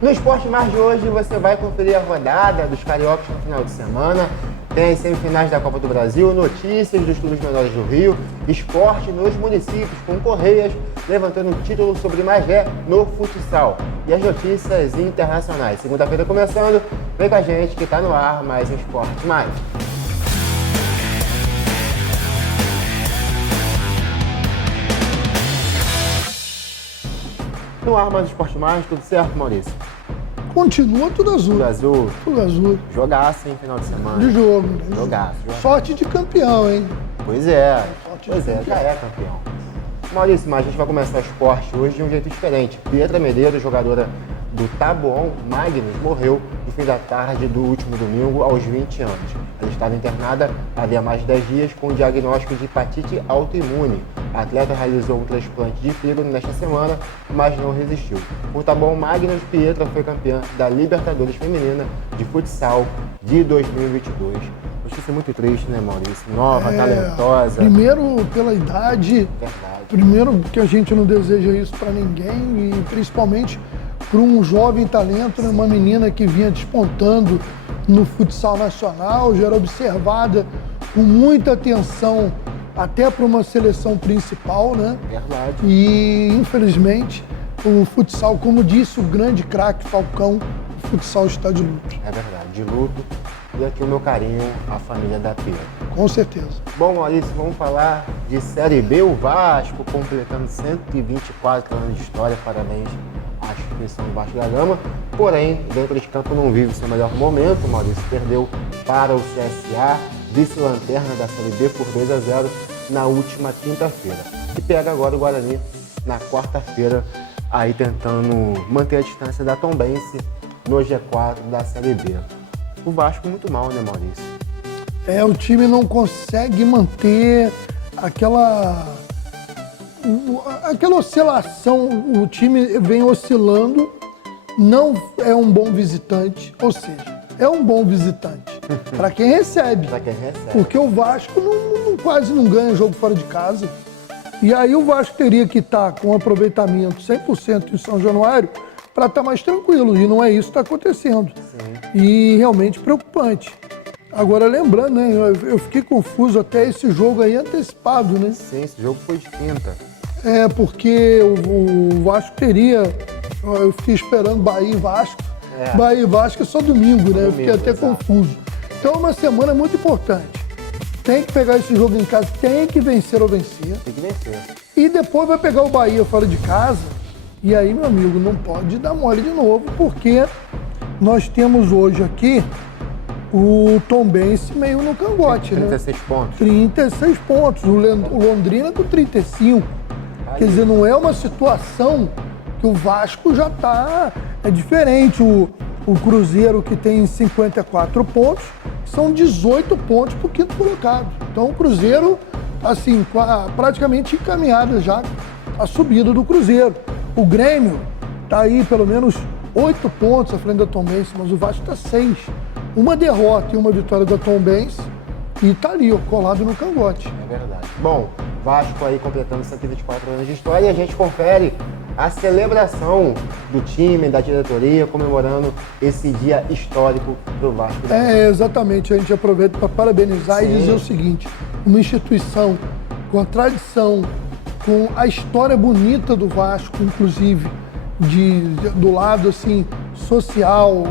No Esporte Mais de hoje você vai conferir a rodada dos cariocas no final de semana. Tem as semifinais da Copa do Brasil, notícias dos clubes menores do Rio, esporte nos municípios, com Correias levantando o título sobre Magé no futsal. E as notícias internacionais. Segunda-feira começando, vem com a gente que está no ar mais um Esporte Mais. No ar mais um Esporte Mais, tudo certo, Maurício? Continua tudo azul. Tudo azul. Tudo azul. Jogaço, hein, final de semana. De jogo. Jogaço. Sorte de campeão, hein? Pois é. Sorte Pois de é, campeão. já é campeão. Maurício, mas a gente vai começar o esporte hoje de um jeito diferente. Pietra Medeiros, jogadora do Taboão Magnus, morreu no fim da tarde do último domingo, aos 20 anos. Ela estava internada havia mais de 10 dias com diagnóstico de hepatite autoimune. A atleta realizou um transplante de fígado nesta semana, mas não resistiu. O Taboão Magnus, Pietra foi campeã da Libertadores Feminina de Futsal de 2022. Notícia muito triste, né, Maurício? Nova, talentosa. Primeiro, pela idade. Verdade. Primeiro, que a gente não deseja isso para ninguém e principalmente para um jovem talento, né? Uma menina que vinha despontando no futsal nacional, já era observada com muita atenção até para uma seleção principal, né? Verdade. E, infelizmente, o futsal, como disse o grande craque Falcão, o futsal está de luto. É verdade, de luto. E aqui o meu carinho à família da Pietra. Com certeza. Bom, Maurício, vamos falar de Série B. O Vasco completando 124 anos de história. Parabéns à instituição do Vasco da Gama. Porém, dentro de campo não vive o seu melhor momento. O Maurício perdeu para o CSA, vice-lanterna da Série B, por 2-0 na última quinta-feira. E pega agora o Guarani na quarta-feira, aí tentando manter a distância da Tombense no G4 da Série B. O Vasco muito mal, né, Maurício? O time não consegue manter aquela oscilação, o time vem oscilando, não é um bom visitante, ou seja, é um bom visitante para quem recebe. Para quem recebe. Porque o Vasco quase não ganha jogo fora de casa. E aí o Vasco teria que estar com aproveitamento 100% em São Januário para estar mais tranquilo. E não é isso que está acontecendo. Sim. E realmente preocupante. Agora, lembrando, né, eu fiquei confuso até esse jogo aí antecipado, né? Sim, esse jogo foi de quinta. Porque o Vasco teria... Eu fiquei esperando Bahia e Vasco. Bahia e Vasco é só domingo, né? Eu fiquei até confuso. Então é uma semana muito importante. Tem que pegar esse jogo em casa, tem que vencer ou vencer. Tem que vencer. E depois vai pegar o Bahia fora de casa. E aí, meu amigo, não pode dar mole de novo, porque nós temos hoje aqui o Tombense meio no cangote, 36 né? pontos. 36 pontos. O Londrina com 35. Quer dizer, não é uma situação que o Vasco já está... É diferente. O Cruzeiro, que tem 54 pontos, são 18 pontos para o quinto colocado. Então, o Cruzeiro, assim, praticamente encaminhada já a subida do Cruzeiro. O Grêmio está aí pelo menos 8 pontos à frente da Tombense, mas o Vasco está 6. Uma derrota e uma vitória da Tombense e está ali, ó, colado no cangote. É verdade. Bom, Vasco aí completando 124 anos de história e a gente confere a celebração do time, da diretoria, comemorando esse dia histórico do Vasco. Exatamente. A gente aproveita para parabenizar e dizer o seguinte: uma instituição com a tradição, com a história bonita do Vasco, inclusive do lado assim social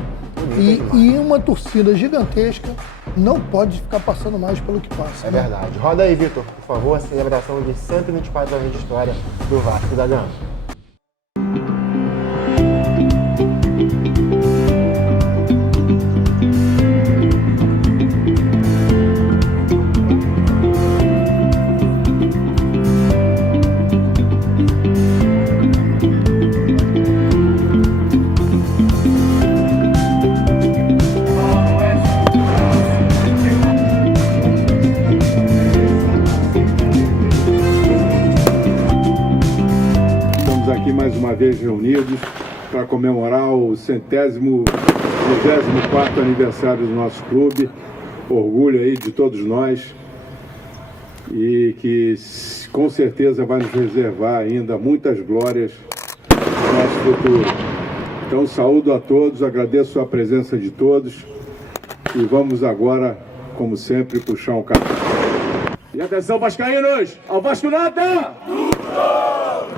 e uma torcida gigantesca, não pode ficar passando mais pelo que passa. É verdade. Roda aí, Vitor, por favor, a celebração de 124 anos de história do Vasco da Gama. Mais uma vez reunidos para comemorar o 24º aniversário do nosso clube, orgulho aí de todos nós e que com certeza vai nos reservar ainda muitas glórias no nosso futuro. Então, saúdo a todos, agradeço a presença de todos e vamos agora, como sempre, puxar um cartão. E atenção, vascaínos! Ao Vasco nada!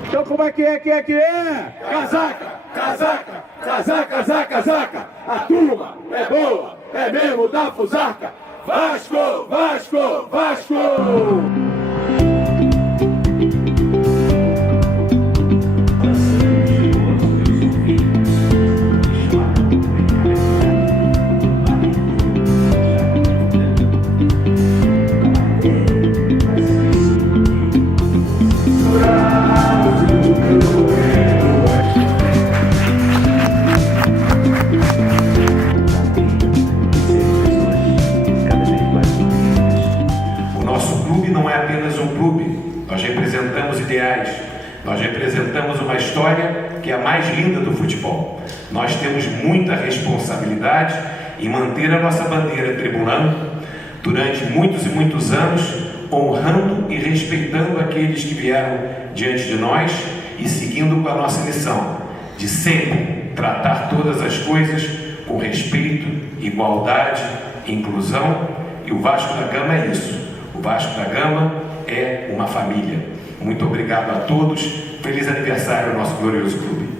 Então como é que é? Casaca! Casaca! Casaca, casaca, casaca! A turma é boa, é mesmo da Fusarca! Vasco! Vasco! Vasco! Nós representamos uma história que é a mais linda do futebol. Nós temos muita responsabilidade em manter a nossa bandeira tribulando durante muitos e muitos anos, honrando e respeitando aqueles que vieram diante de nós e seguindo com a nossa missão de sempre tratar todas as coisas com respeito, igualdade, inclusão. E o Vasco da Gama é isso. O Vasco da Gama é uma família. Muito obrigado a todos. Feliz aniversário ao nosso glorioso clube.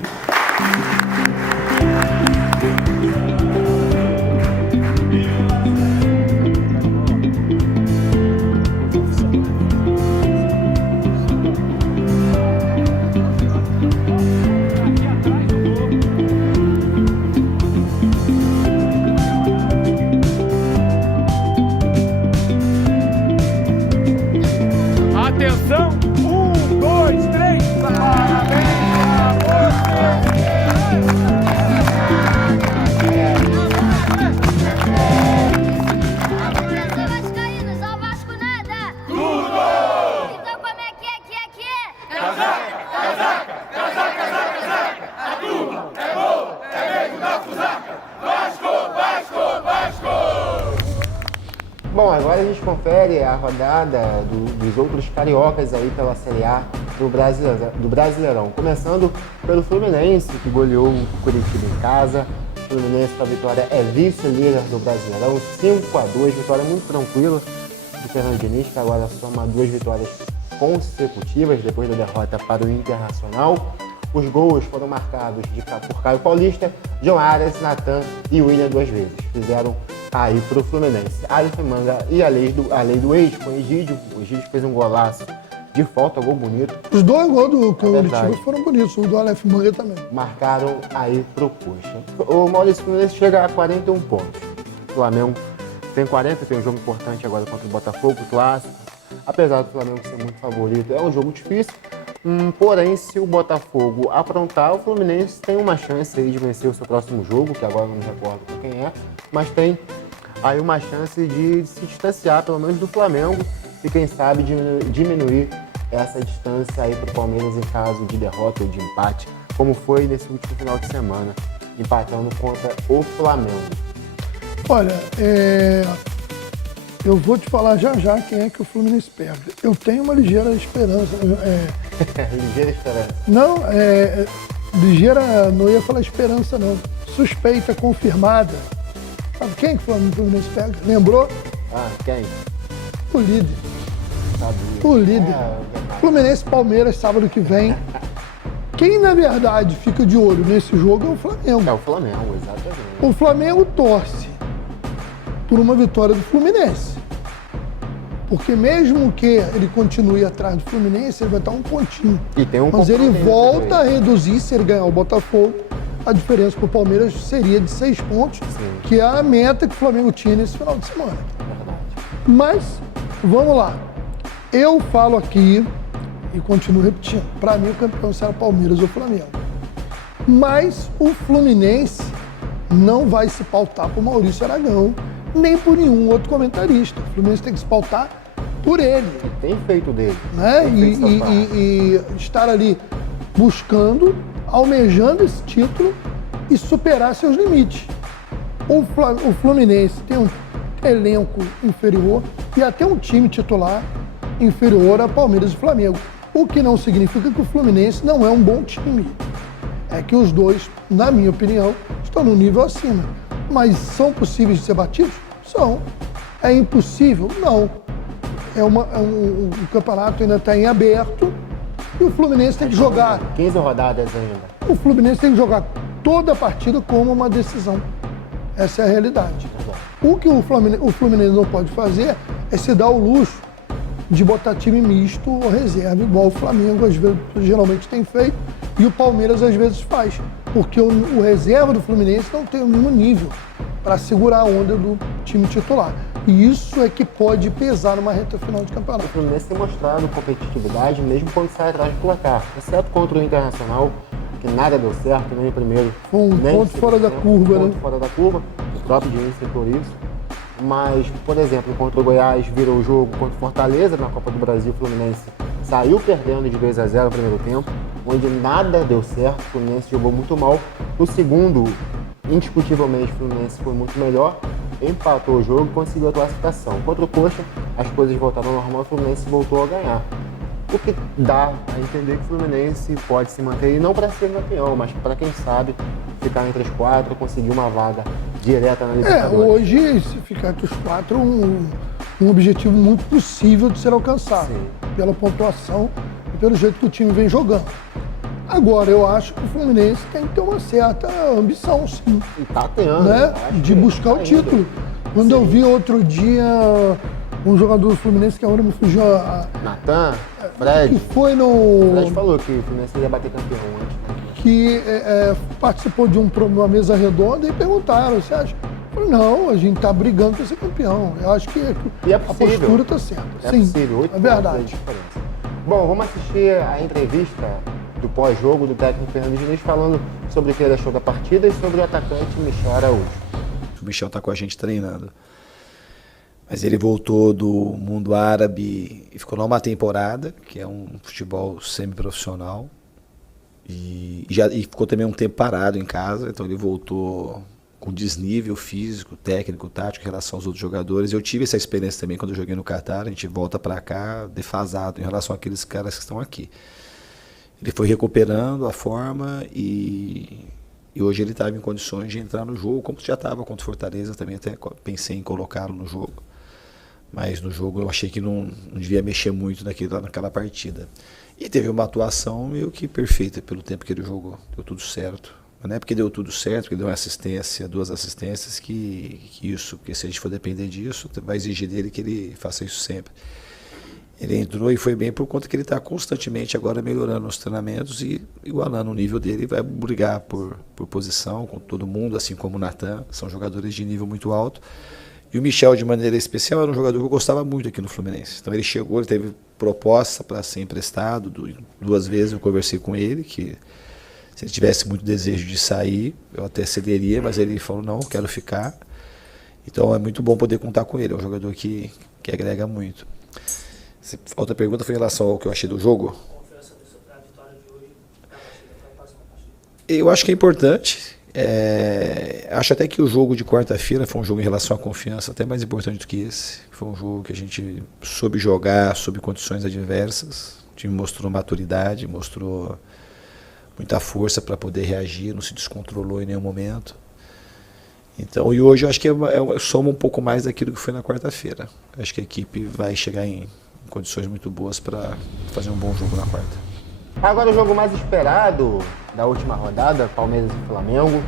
Atenção! 1, 2, 3, parabéns a você! Vascaínos, ao Vasco nada! Tudo! Então como é que é? Casaca, casaca, casaca, casaca, casaca! A turma é boa, é mesmo da Fusarca! Vasco, Vasco, Vasco! Bom, agora a gente confere a rodada dos outros cariocas aí pela Série A do Brasileirão. Começando pelo Fluminense, que goleou o Curitiba em casa. O Fluminense com a vitória é vice-líder do Brasileirão, 5-2, vitória muito tranquila do Fernando Diniz, que agora soma 2 vitórias consecutivas depois da derrota para o Internacional. Os gols foram marcados por Caio Paulista, John Arias, Natan e William 2 vezes. Fizeram aí para o Fluminense. Aleph Manga e a lei do ex com o Egídio. O Egídio fez um golaço de falta, gol bonito. Os 2 gols do Curitiba foram bonitos, o do Aleph Manga também. Marcaram aí pro Coxa. O Maurício Fluminense chega a 41 pontos. O Flamengo tem 40, tem um jogo importante agora contra o Botafogo, clássico. Apesar do Flamengo ser muito favorito, é um jogo difícil. Porém, se o Botafogo aprontar, o Fluminense tem uma chance aí de vencer o seu próximo jogo, que agora eu não me recordo por quem é, mas tem aí uma chance de se distanciar, pelo menos do Flamengo, e quem sabe diminuir essa distância aí para o Palmeiras em caso de derrota ou de empate, como foi nesse último final de semana, empatando contra o Flamengo. Olha, eu vou te falar já quem é que o Fluminense perde. Eu tenho uma ligeira esperança. Ligeira esperança. Não, ligeira, não ia falar esperança não. Suspeita confirmada. Sabe quem que o Fluminense pega? Lembrou? Ah, quem? O líder. Sabia. O líder. Fluminense Palmeiras, sábado que vem. Quem, na verdade, fica de olho nesse jogo é o Flamengo. É o Flamengo, exatamente. O Flamengo torce por uma vitória do Fluminense. Porque mesmo que ele continue atrás do Fluminense, ele vai estar um pontinho. E tem um Mas ele compromisso volta a também. reduzir, se ele ganhar o Botafogo, a diferença para o Palmeiras seria de 6 pontos, que é a meta que o Flamengo tinha nesse final de semana. Mas, vamos lá. Eu falo aqui, e continuo repetindo, para mim o campeão será o Palmeiras ou o Flamengo. Mas o Fluminense não vai se pautar por Maurício Aragão, nem por nenhum outro comentarista. O Fluminense tem que se pautar por ele. Tem feito dele. Né? Tem feito sua parte. E estar ali buscando, almejando esse título e superar seus limites. O Fluminense tem um elenco inferior e até um time titular inferior a Palmeiras e Flamengo. O que não significa que o Fluminense não é um bom time. é que os dois, na minha opinião, estão no nível acima. Mas são possíveis de ser batidos? São. É impossível? Não. O campeonato ainda está em aberto e o Fluminense tem que jogar. 15 rodadas ainda. O Fluminense tem que jogar toda a partida como uma decisão. Essa é a realidade. O que o Fluminense não pode fazer é se dar o luxo de botar time misto ou reserva, igual o Flamengo às vezes, geralmente tem feito e o Palmeiras às vezes faz. Porque o reserva do Fluminense não tem o mesmo nível para segurar a onda do time titular. E isso é que pode pesar numa reta final de campeonato. O Fluminense tem mostrado competitividade mesmo quando sai atrás do placar, exceto contra o Internacional, que nada deu certo, nem o primeiro. Foi um ponto fora da curva, né? Fora da curva, o próprio Diniz citou isso. Mas, por exemplo, contra o Goiás virou o jogo, contra o Fortaleza na Copa do Brasil, o Fluminense saiu perdendo de 2-0 no primeiro tempo, onde nada deu certo, o Fluminense jogou muito mal. No segundo, indiscutivelmente, o Fluminense foi muito melhor, empatou o jogo e conseguiu a classificação. Contra o Coxa, as coisas voltaram ao normal, o Fluminense voltou a ganhar. O que dá a entender que o Fluminense pode se manter, e não para ser campeão, mas para quem sabe ficar entre os 4, conseguir uma vaga direta na Libertadores. Hoje, se ficar entre os 4, um objetivo muito possível de ser alcançado. Sim. Pela pontuação e pelo jeito que o time vem jogando. Agora, eu acho que o Fluminense tem que ter uma certa ambição, sim. E tá tendo, né? De buscar o título. Quando eu vi outro dia um jogador do Fluminense, que agora me fugiu Natan, Fred. Que foi no... O Fred falou que o Fluminense ia bater campeão antes, né? Que participou de uma mesa redonda e perguntaram, você acha? Eu falei, não, a gente tá brigando para ser campeão. Eu acho que e a postura tá certa. É possível, 8 é verdade. De diferença. Bom, vamos assistir a entrevista do pós-jogo do técnico Fernando Diniz falando sobre o que ele achou da partida e sobre o atacante Michel Araújo. O Michel tá com a gente treinando. Mas ele voltou do mundo árabe e ficou lá uma temporada, que é um futebol semi-profissional. E ficou também um tempo parado em casa, então ele voltou com desnível físico, técnico, tático em relação aos outros jogadores. Eu tive essa experiência também quando eu joguei no Catar, a gente volta para cá defasado em relação àqueles caras que estão aqui. Ele foi recuperando a forma e hoje ele estava em condições de entrar no jogo, como já estava contra o Fortaleza, também até pensei em colocá-lo no jogo. Mas no jogo eu achei que não devia mexer muito naquela partida. E teve uma atuação meio que perfeita pelo tempo que ele jogou. Deu tudo certo. Mas não é porque deu tudo certo, porque deu uma assistência, 2 assistências, porque se a gente for depender disso, vai exigir dele que ele faça isso sempre. Ele entrou e foi bem por conta que ele está constantemente agora melhorando os treinamentos e igualando o nível dele. Vai brigar por posição com todo mundo, assim como o Natan. São jogadores de nível muito alto. E o Michel, de maneira especial, era um jogador que eu gostava muito aqui no Fluminense. Então ele chegou, ele teve proposta para ser emprestado. 2 vezes eu conversei com ele, que se ele tivesse muito desejo de sair, eu até cederia, mas ele falou, não, quero ficar. Então é muito bom poder contar com ele, é um jogador que agrega muito. A outra pergunta foi em relação ao que eu achei do jogo. Eu acho que é importante. Acho até que o jogo de quarta-feira foi um jogo em relação à confiança até mais importante do que esse. Foi um jogo que a gente soube jogar sob condições adversas. O time mostrou maturidade, mostrou muita força para poder reagir, não se descontrolou em nenhum momento. Então, e hoje eu acho que soma um pouco mais daquilo que foi na quarta-feira. Acho que a equipe vai chegar em condições muito boas para fazer um bom jogo na quarta. Agora o jogo mais esperado da última rodada, Palmeiras e Flamengo.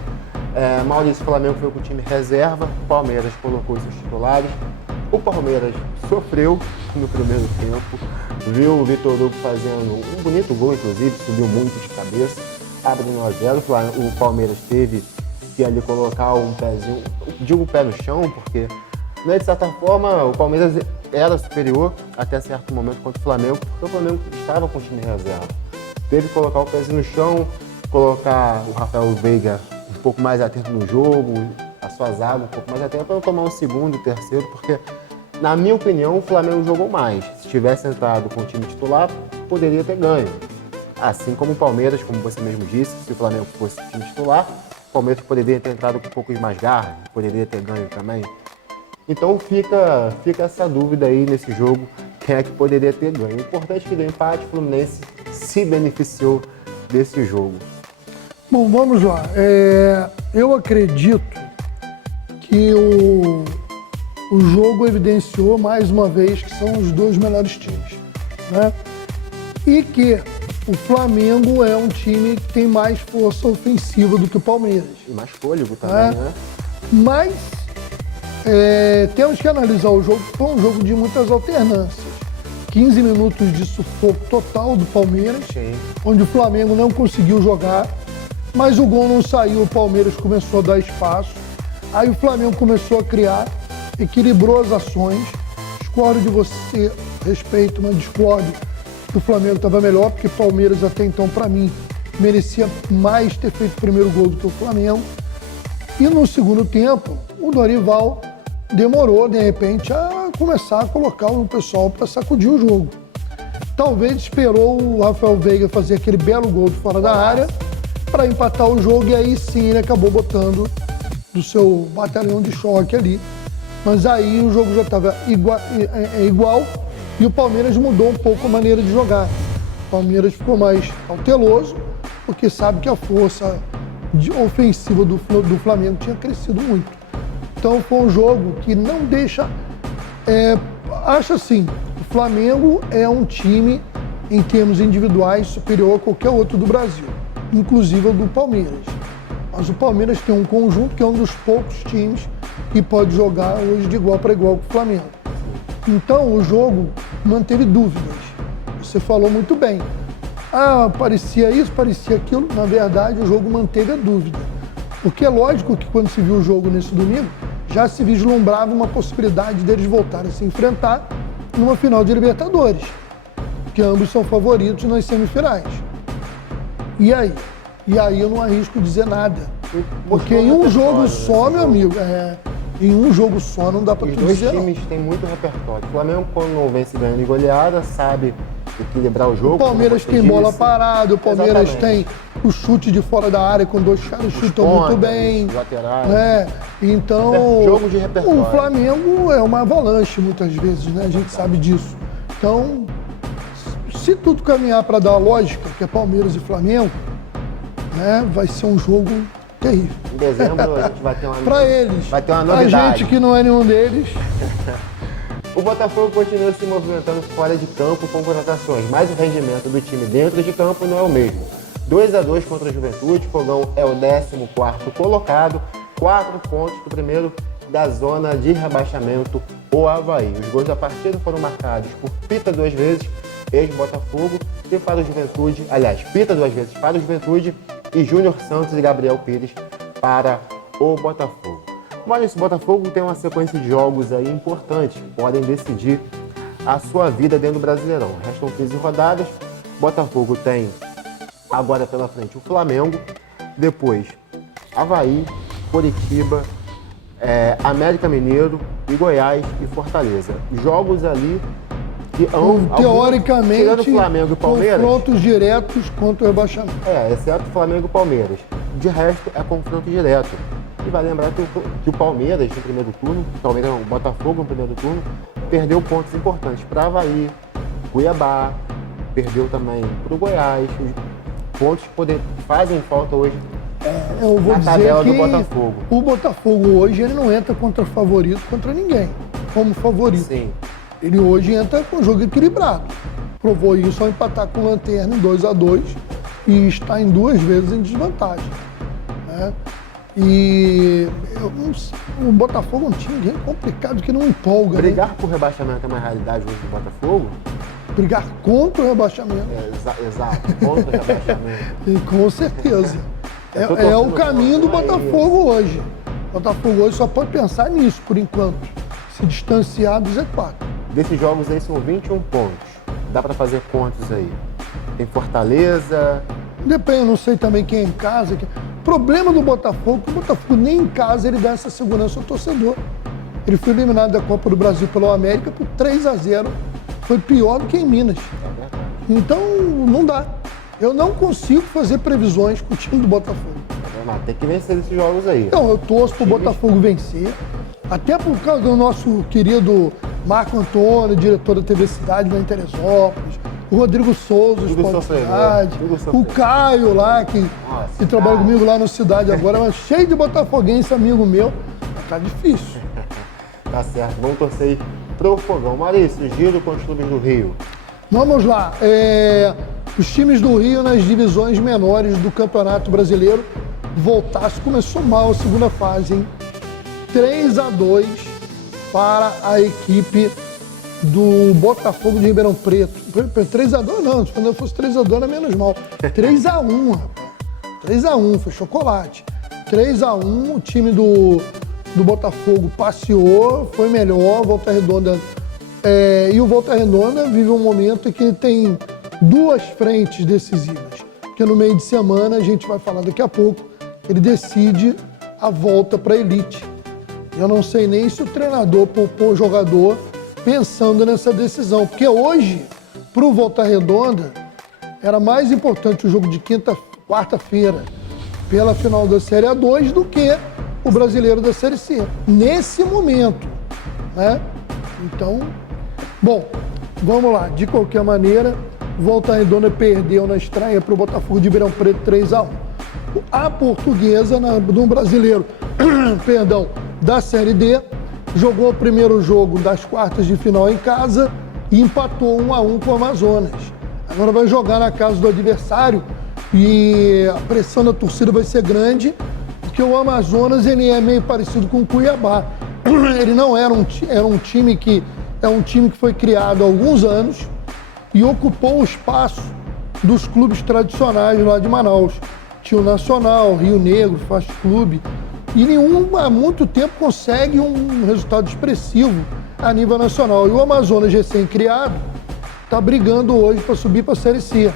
Maurício, o Flamengo foi com o time reserva, o Palmeiras colocou seus titulares. O Palmeiras sofreu no primeiro tempo, viu o Vitor Hugo fazendo um bonito gol, inclusive, subiu muito de cabeça, abrindo 1-0. O Palmeiras teve que ali colocar um pezinho, digo o pé no chão, porque de certa forma o Palmeiras era superior até certo momento contra o Flamengo, porque o Flamengo estava com o time reserva. Teve que colocar o pezinho no chão, colocar o Rafael Veiga um pouco mais atento no jogo, a sua zaga um pouco mais atenta para não tomar um segundo e terceiro, porque, na minha opinião, o Flamengo jogou mais. Se tivesse entrado com o time titular, poderia ter ganho. Assim como o Palmeiras, como você mesmo disse, se o Flamengo fosse o time titular, o Palmeiras poderia ter entrado com um pouco de mais garra, poderia ter ganho também. Então fica essa dúvida aí nesse jogo, quem é que poderia ter ganho. O importante é que deu empate, o Fluminense se beneficiou desse jogo. Bom, vamos lá. Eu acredito que o jogo evidenciou mais uma vez que são os dois melhores times, né? E que o Flamengo é um time que tem mais força ofensiva do que o Palmeiras. E mais fôlego também, né? Mas temos que analisar o jogo, foi um jogo de muitas alternâncias. 15 minutos de sufoco total do Palmeiras, Sim. onde o Flamengo não conseguiu jogar, mas o gol não saiu, o Palmeiras começou a dar espaço. Aí o Flamengo começou a criar, equilibrou as ações. Discordo de você, respeito, mas discordo que o Flamengo estava melhor, porque o Palmeiras até então, para mim, merecia mais ter feito o primeiro gol do que o Flamengo. E no segundo tempo, o Dorival demorou, de repente, a começar a colocar o pessoal para sacudir o jogo. Talvez esperou o Rafael Veiga fazer aquele belo gol de fora da área para empatar o jogo, e aí sim ele acabou botando do seu batalhão de choque ali. Mas aí o jogo já estava igual e o Palmeiras mudou um pouco a maneira de jogar. O Palmeiras ficou mais cauteloso, porque sabe que a força ofensiva do Flamengo tinha crescido muito. Então foi um jogo que não deixa... acho assim, o Flamengo é um time, em termos individuais, superior a qualquer outro do Brasil, inclusive ao do Palmeiras. Mas o Palmeiras tem um conjunto que é um dos poucos times que pode jogar hoje de igual para igual com o Flamengo. Então o jogo manteve dúvidas. Você falou muito bem. Parecia isso, parecia aquilo. Na verdade, o jogo manteve a dúvida. Porque é lógico que quando se viu o jogo nesse domingo, já se vislumbrava uma possibilidade deles voltarem a se enfrentar numa final de Libertadores, que ambos são favoritos nas semifinais. E aí? E aí eu não arrisco dizer nada. Porque em um jogo só, meu amigo, em um jogo só não dá pra tu dizer. Os dois times têm muito repertório. O Flamengo, quando não vence ganhando de goleada, sabe equilibrar o jogo. O Palmeiras tem bola parada, o Palmeiras Exatamente. tem o chute de fora da área, quando dois caras chutam muito bem. Os laterais. Então, Jogo de repertório. o Flamengo é uma avalanche muitas vezes, né? A gente sabe disso. Então, se tudo caminhar para dar a lógica, que é Palmeiras e Flamengo, né, vai ser um jogo terrível. Em dezembro a gente vai ter uma Para eles. Vai ter uma Pra novidade. gente que não é nenhum deles. O Botafogo continua se movimentando fora de campo com contratações, mas o rendimento do time dentro de campo não é o mesmo. 2-2 contra a Juventude, Fogão é o 14º colocado, 4 pontos do primeiro da zona de rebaixamento, o Avaí. Os gols da partida foram marcados por Pita 2 vezes, ex-Botafogo, e para o Juventude, aliás, Pita 2 vezes para o Juventude e Júnior Santos e Gabriel Pires para o Botafogo. Mas esse Botafogo tem uma sequência de jogos aí importantes, que podem decidir a sua vida dentro do Brasileirão. Restam 15 rodadas, Botafogo tem agora pela frente o Flamengo, depois Avaí, Coritiba, América Mineiro e Goiás e Fortaleza. Jogos ali que Teoricamente, tirando o Flamengo e Palmeiras, confrontos diretos contra o rebaixamento. exceto Flamengo e Palmeiras. De resto, é confronto direto. E vai lembrar que o Palmeiras, no primeiro turno, o Botafogo no primeiro turno, perdeu pontos importantes para Avaí, Cuiabá, perdeu também para o Goiás. Pontos que fazem falta hoje Eu vou na dizer tabela que do Botafogo. o Botafogo hoje ele não entra contra favorito contra ninguém, como favorito. Sim. Ele hoje entra com um jogo equilibrado. Provou isso ao empatar com o Lanterna em 2-2 e está em 2 vezes em desvantagem, né? E o Botafogo é um time bem complicado que não empolga. Brigar né? por rebaixamento é uma realidade hoje do Botafogo? Brigar contra o rebaixamento. Exato, contra o rebaixamento. E com certeza. Eu tô É torcendo o caminho do contra Botafogo hoje. O Botafogo hoje só pode pensar nisso, por enquanto. Se distanciar do Z4. Desses jogos aí são 21 pontos. Dá para fazer contas aí. Tem Fortaleza. Depende, eu não sei também quem é em casa. O problema do Botafogo é que o Botafogo nem em casa ele dá essa segurança ao torcedor. Ele foi eliminado da Copa do Brasil pelo América por 3-0. Foi pior do que em Minas. Então, não dá. Eu não consigo fazer previsões com o time do Botafogo. Mas tem que vencer esses jogos aí. Então, eu torço pro Botafogo vencer. Até por causa do nosso querido Marco Antônio, diretor da TV Cidade lá em Teresópolis. O Rodrigo Souza, Tudo Esporte sofredor, Cidade. tudo sofredor. O Caio lá, que que trabalha comigo lá no Cidade agora, mas cheio de botafoguense, amigo meu. Tá difícil. Tá certo, vamos torcer aí pro Fogão. Maurício, giro com os clubes do Rio. Vamos lá. Os times do Rio nas divisões menores do Campeonato Brasileiro voltasse, começou mal a segunda fase, hein? 3-2 para a equipe do Botafogo de Ribeirão Preto. 3-2 não, quando fosse 3-2 era menos mal. 3-1, rapaz. 3-1, foi chocolate. 3-1, o time do Botafogo passeou, foi melhor, Volta Redonda. E o Volta Redonda vive um momento em que ele tem duas frentes decisivas. Porque no meio de semana, a gente vai falar daqui a pouco, ele decide a volta para a elite. Eu não sei nem se o treinador poupou o jogador pensando nessa decisão. Porque hoje, para o Volta Redonda, era mais importante o jogo de quarta-feira pela final da Série A2 do que o brasileiro da Série C. Nesse momento, né? Então, bom, vamos lá. De qualquer maneira, Volta Redonda perdeu na estreia para o Botafogo de Ribeirão Preto 3-1. A Portuguesa, no brasileiro, perdão, da Série D, jogou o primeiro jogo das quartas de final em casa e empatou 1-1 com o Amazonas. Agora vai jogar na casa do adversário e a pressão da torcida vai ser grande, porque o Amazonas ele é meio parecido com o Cuiabá. Ele não era um time que foi criado há alguns anos e ocupou o espaço dos clubes tradicionais lá de Manaus. Tinha o Nacional, Rio Negro, Fast Clube, e nenhum há muito tempo consegue um resultado expressivo a nível nacional. E o Amazonas, recém-criado, está brigando hoje para subir para a Série C.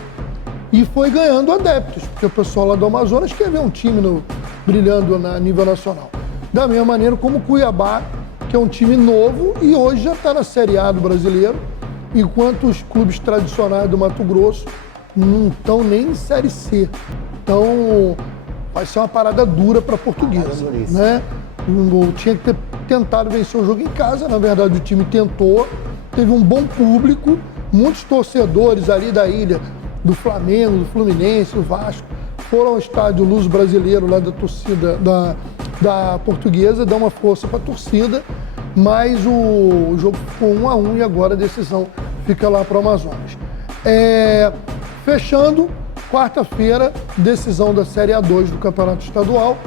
E foi ganhando adeptos, porque o pessoal lá do Amazonas quer ver um time brilhando a nível nacional. Da mesma maneira como o Cuiabá, que é um time novo e hoje já está na Série A do brasileiro, enquanto os clubes tradicionais do Mato Grosso não estão nem em Série C. Então, vai ser uma parada dura para a Portuguesa, né? Tinha que ter tentado vencer o jogo em casa, na verdade o time tentou, teve um bom público, muitos torcedores ali da ilha, do Flamengo, do Fluminense, do Vasco, foram ao estádio Luso Brasileiro lá da torcida da Portuguesa, dar uma força para a torcida, mas o jogo ficou 1-1 e agora a decisão fica lá para o Amazonas. Fechando, quarta-feira, decisão da Série A2 do Campeonato Estadual.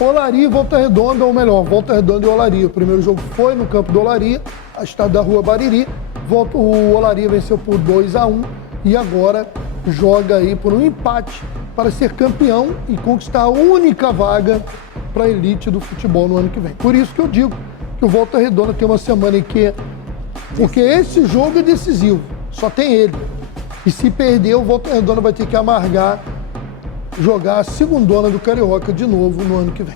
Olaria e Volta Redonda, ou melhor, Volta Redonda e Olaria. O primeiro jogo foi no campo do Olaria, a estado da Rua Bariri. O Olaria venceu por 2-1 e agora joga aí por um empate para ser campeão e conquistar a única vaga para a elite do futebol no ano que vem. Por isso que eu digo que o Volta Redonda tem uma semana em que... Porque esse jogo é decisivo, só tem ele. E se perder, o Volta Redonda vai ter que amargar, jogar a segundona do Carioca de novo no ano que vem.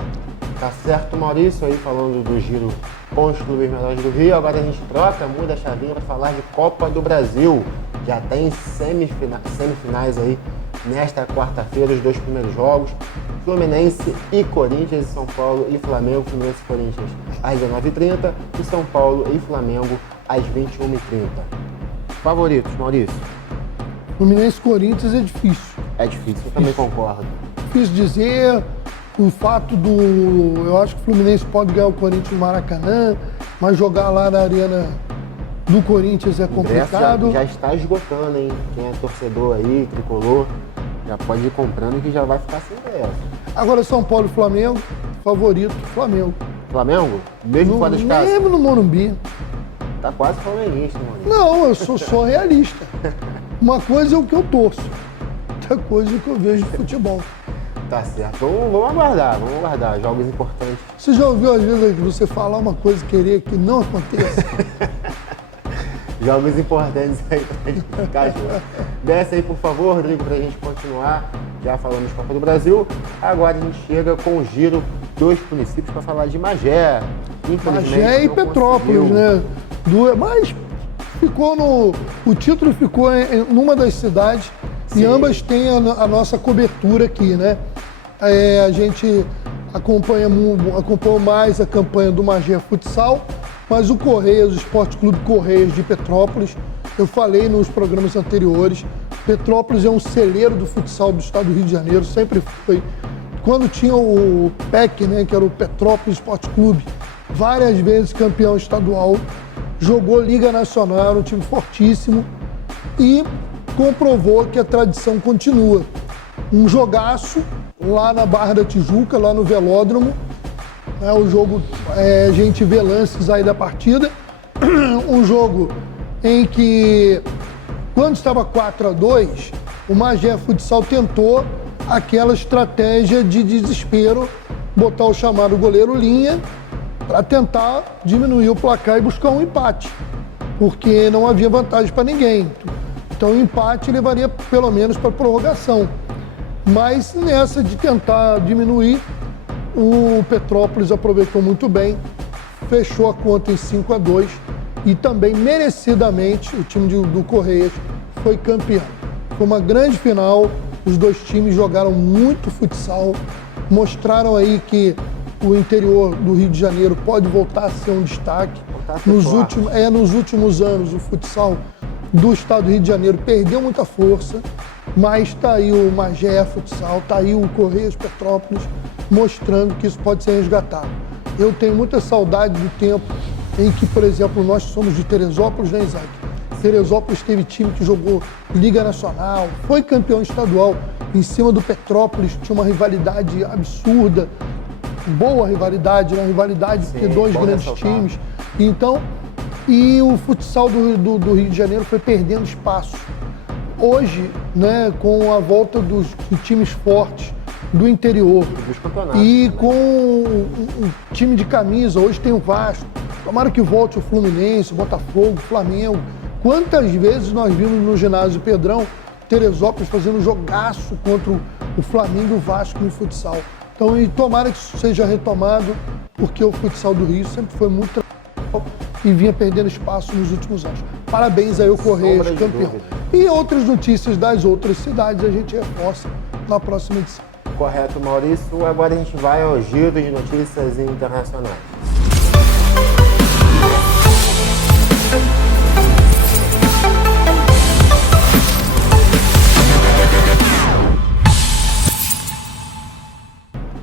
Tá certo, Maurício, aí falando do giro com os clubes menores do Rio. Agora a gente muda a chavinha para falar de Copa do Brasil. Já tem semifinais aí nesta quarta-feira, os dois primeiros jogos. Fluminense e Corinthians, São Paulo e Flamengo. Fluminense e Corinthians às 19h30 e São Paulo e Flamengo às 21h30. Favoritos, Maurício? Fluminense e Corinthians é difícil. É difícil, eu também concordo. Difícil dizer, o fato eu acho que o Fluminense pode ganhar o Corinthians no Maracanã, mas jogar lá na arena do Corinthians é complicado. Já está esgotando, hein? Quem é torcedor aí, tricolor, já pode ir comprando que já vai ficar sem ingresso. Agora São Paulo e Flamengo, favorito Flamengo. Flamengo? Mesmo fora de casa? Mesmo no Morumbi. Tá quase flamenguista, mano. Não, eu sou só realista. Uma coisa é o que eu torço, outra coisa é o que eu vejo de futebol. Tá certo. Vamos aguardar. Jogos importantes. Você já ouviu às vezes você falar uma coisa e querer que não aconteça? Jogos importantes aí pra gente ficar junto. Desce aí, por favor, Rodrigo, pra gente continuar. Já falamos de Copa do Brasil. Agora a gente chega com o giro dos municípios para falar de Magé. Magé e Petrópolis, né? Mas o título ficou numa das cidades. Sim. E ambas têm a nossa cobertura aqui, né? A gente acompanhou mais a campanha do Magé Futsal, mas o Correias, o Esporte Clube Correias de Petrópolis, eu falei nos programas anteriores, Petrópolis é um celeiro do futsal do estado do Rio de Janeiro, sempre foi. Quando tinha o PEC, né, que era o Petrópolis Esporte Clube, várias vezes campeão estadual, jogou Liga Nacional, era um time fortíssimo e comprovou que a tradição continua. Um jogaço lá na Barra da Tijuca, lá no Velódromo, né, o jogo, a gente vê lances aí da partida, um jogo em que, quando estava 4-2, o Magé Futsal tentou aquela estratégia de desespero, botar o chamado goleiro linha para tentar diminuir o placar e buscar um empate, porque não havia vantagem para ninguém. Então o empate levaria pelo menos para prorrogação. Mas nessa de tentar diminuir, o Petrópolis aproveitou muito bem, fechou a conta em 5-2 e também merecidamente o time do Correias foi campeão. Foi uma grande final, os dois times jogaram muito futsal, mostraram aí que o interior do Rio de Janeiro pode voltar a ser um destaque. Nos últimos anos, o futsal do estado do Rio de Janeiro perdeu muita força, mas está aí o Magé Futsal, está aí o Correias Petrópolis, mostrando que isso pode ser resgatado. Eu tenho muita saudade do tempo em que, por exemplo, nós somos de Teresópolis, né, Isaac? Teresópolis teve time que jogou Liga Nacional, foi campeão estadual em cima do Petrópolis, tinha uma rivalidade absurda, boa rivalidade, uma rivalidade de dois grandes times. Então, e o futsal do Rio de Janeiro foi perdendo espaço. Hoje, né, com a volta dos times fortes do interior e com um time de camisa, hoje tem o Vasco, tomara que volte o Fluminense, o Botafogo, o Flamengo. Quantas vezes nós vimos no ginásio Pedrão, Teresópolis fazendo jogaço contra o Flamengo e o Vasco no futsal. Então, e tomara que isso seja retomado, porque o futsal do Rio sempre foi muito e vinha perdendo espaço nos últimos anos. Parabéns aí ao Correias, campeão. E outras notícias das outras cidades a gente reforça na próxima edição. Correto, Maurício. Agora a gente vai ao giro de notícias internacionais.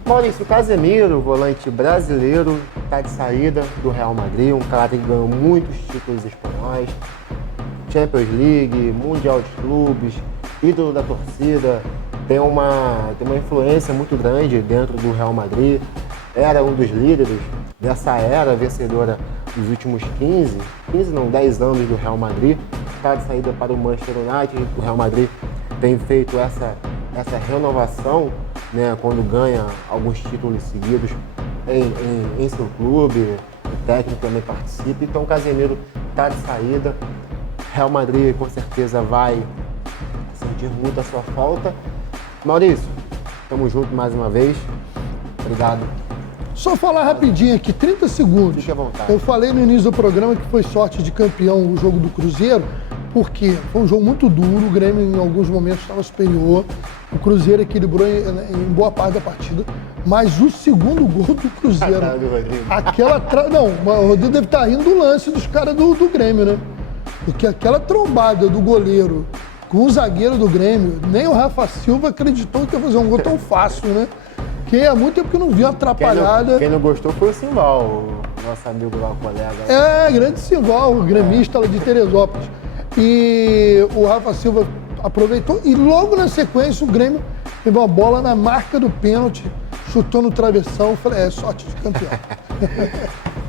Maurício, Casemiro, volante brasileiro, está de saída do Real Madrid, um cara que ganhou muitos títulos espanhóis, Champions League, Mundial de Clubes, ídolo da torcida, tem uma influência muito grande dentro do Real Madrid, era um dos líderes dessa era vencedora dos últimos 10 anos do Real Madrid, está de saída para o Manchester United. O Real Madrid tem feito essa renovação, né, quando ganha alguns títulos seguidos em seu clube, o técnico também participa, então o Casemiro está de saída. Real Madrid com certeza vai sentir muito a sua falta. Maurício, estamos juntos mais uma vez, obrigado. Só falar rapidinho aqui, 30 segundos. Fique à vontade. Eu falei no início do programa que foi sorte de campeão o jogo do Cruzeiro, porque foi um jogo muito duro, o Grêmio em alguns momentos estava superior, o Cruzeiro equilibrou em boa parte da partida, mas o segundo gol do Cruzeiro, o Rodrigo deve estar rindo do lance dos caras do Grêmio, né? Porque aquela trombada do goleiro com o zagueiro do Grêmio, nem o Rafa Silva acreditou que ia fazer um gol tão fácil, né? Que há muito tempo que não viu atrapalhada. Quem não gostou foi o Simval, o nosso amigo lá, o colega. Grande Simval, o gremista lá de Teresópolis. E o Rafa Silva aproveitou e logo na sequência o Grêmio teve uma bola na marca do pênalti, chutou no travessão. Falei, sorte de campeão.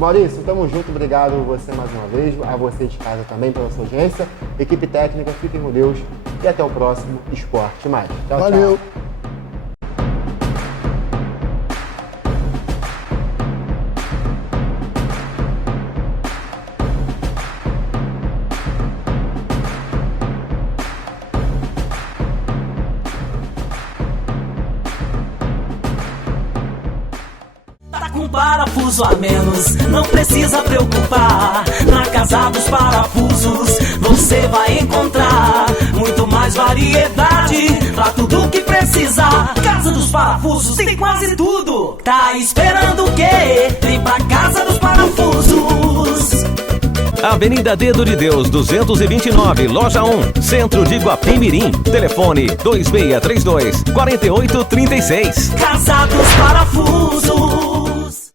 Maurício, tamo junto, obrigado a você mais uma vez, a você de casa também pela sua audiência. Equipe técnica, fiquem com Deus e até o próximo Esporte Mais. Tchau, valeu. Tchau. Parafuso a menos, não precisa preocupar. Na Casa dos Parafusos você vai encontrar muito mais variedade pra tudo que precisar. Casa dos Parafusos tem quase tudo. Tá esperando o quê? Vem pra Casa dos Parafusos. Avenida Dedo de Deus, 229, Loja 1, Centro de Guapimirim. Telefone 2632-4836. Casados Parafusos.